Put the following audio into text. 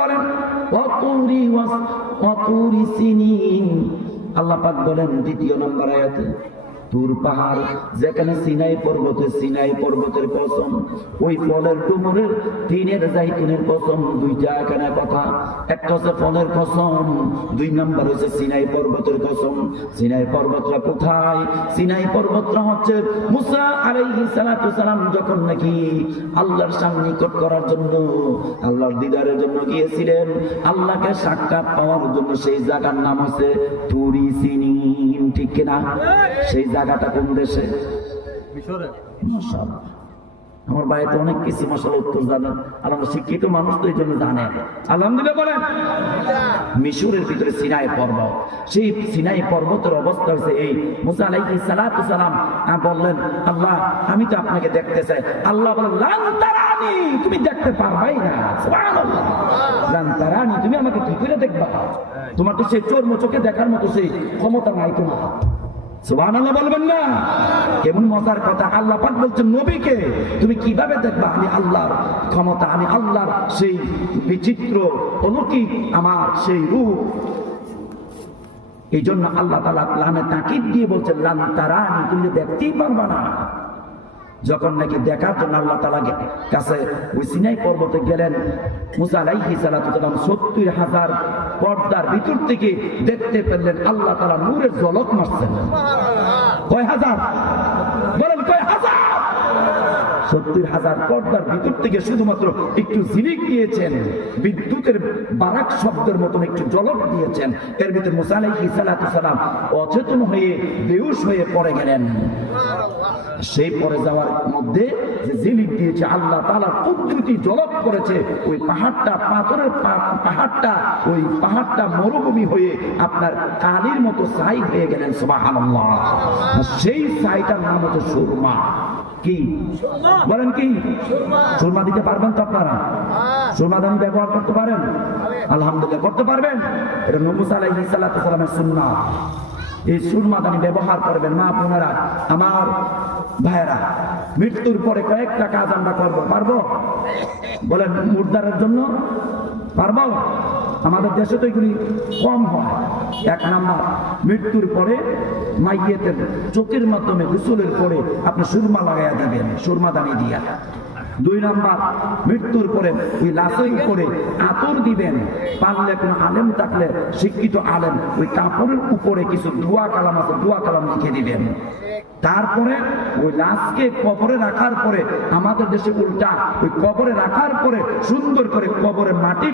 বলেন ওয়াতুরি সিনিন। আল্লাহ পাক বলেন দ্বিতীয় নম্বর আয়াতে, তুর পাহাড় যেখানে সিনাই পর্বতের কসম, ওই ফলের ডুমুরের তিনের জাইতুনের কসম। দুইটা এখানে কথা, একটা হচ্ছে ফলের কসম, দুই নাম্বার হচ্ছে সিনাই পর্বতের কসম। সিনাই পর্বতটা কোথায়? সিনাই পর্বতটা হচ্ছে মুসা আলাইহিস সালাতু সালাম যখন নাকি আল্লাহর সামনে নিকট করার জন্য, আল্লাহর দিদারের জন্য গিয়েছিলেন, আল্লাহকে সাক্ষাৎ পাওয়ার জন্য, সেই জায়গার নাম হচ্ছে তুরি সিনিন। ঠিক কিনা? সেই জায়গাটা কোন দেশে? মিশরে। মাশাআল্লাহ, আমার বাড়িতে অনেক কিছু মাশাআল্লাহ উত্তর জানেন, আর আমরা শিক্ষিত মানুষ তো এই জন্য জানেন, আলহামদুলিল্লাহ বলেন। মিশরের ভিতরে সিনাই পর্বত, সেই সিনাই পর্বতের অবস্থা হয়েছে এই। মুসা আলাইহিস সালাতু সালাম বললেন, আল্লাহ আমি তো আপনাকে দেখতে চাই। আল্লাহ বলেন, লান তারানি, তুমি দেখতে পারবাই না। সুবহানাল্লাহ, লান তারানি, তুমি আমাকে কি করে দেখবা? তোমার তো সেই চোর মোচকে দেখার মতো সেই ক্ষমতা নাই তোমার। সুবহানাল্লাহ বলবেন না? কেমন মজার কথা! আল্লাহ পাক বলছেন নবীকে, তুমি কিভাবে দেখবা আমি আল্লাহর ক্ষমতা, আমি আল্লাহর সেই বিচিত্র অলৌকিক আমার সেই রূপ। এই জন্য আল্লাহ তাআলা লামে তাকিদ দিয়ে বলছেন, লান তারানি, তুমি দেখতেই পারবা না। যখন নাকি দেখার জন্য আল্লাহ তাআলা কাছে ওই সিনাই পর্বতে গেলেন, মুসা আলাইহিস সালাতু সালাম ৭০,০০০ পর্দার ভিতর থেকে দেখতে পেলেন আল্লাহ তাআলা নূরের ঝলক মারছেন। কয় হাজার? বলেন কয় হাজার? ৭০,০০০ পর্দার ভিতর থেকে শুধুমাত্র একটু ঝিলিক দিয়েছেন, বিদ্যুতের বারাক শব্দের মতন একটু ঝলক দিয়েছেন। এর ভিতরে মুসা আলাইহিস সালাতু সালাম অচেতন হয়ে বেহুশ হয়ে পড়ে গেলেন। সেই পরে যাওয়ার মধ্যে যে ঝিলিক দিয়েছে আল্লাহ তাআলার কুদরতি ঝলক করেছে, ওই পাহাড়টা, পাথরের পাহাড়টা, ওই পাহাড়টা মরুভূমি হয়ে আপনার কালির মতো ছাই হয়ে গেলেন। সুবহানাল্লাহ। সেই ছাইটার নাম হচ্ছে সুরমা। কি বলেন? কি সুরমা দিতে পারবেন তো আপনারা? সুরমা দানি ব্যবহার করতে পারেন? আলহামদুলিল্লাহ করতে পারবেন। এটা মুসা আলাইহিস সালাতু সালামের সুন্নাহ। এই সুরমা দানি ব্যবহার করবেন। মা বোনেরা, আমার ভাইয়েরা, মৃত্যুর পরে কয়েকটা কাজ আমরা করবো, পারবো? বলেন, মুর্দারের জন্য পারবো? আমাদের দেশে তো এগুলি কম হয়। এক নাম্বার, মৃত্যুর পরে মাইয়েতের চোখের মাধ্যমে গোসলের পরে আপনি সুরমা লাগাইয়া দিবেন, সুরমা দানি দিয়া। দুই নাম্বার, মৃত্যুর পরে ওই লাশের উপরে আতর দিবেন। পারলে কোনো আলেম থাকলে, শিক্ষিত আলেম, ওই কাপড়ের উপরে কিছু দোয়া কালাম আছে, দোয়া কালাম লিখে দিবেন। তারপরে ওই লাশকে কবরে রাখার পরে, আমাদের দেশে উল্টা, ওই কবরে রাখার পরে সুন্দর করে কবরে মাটি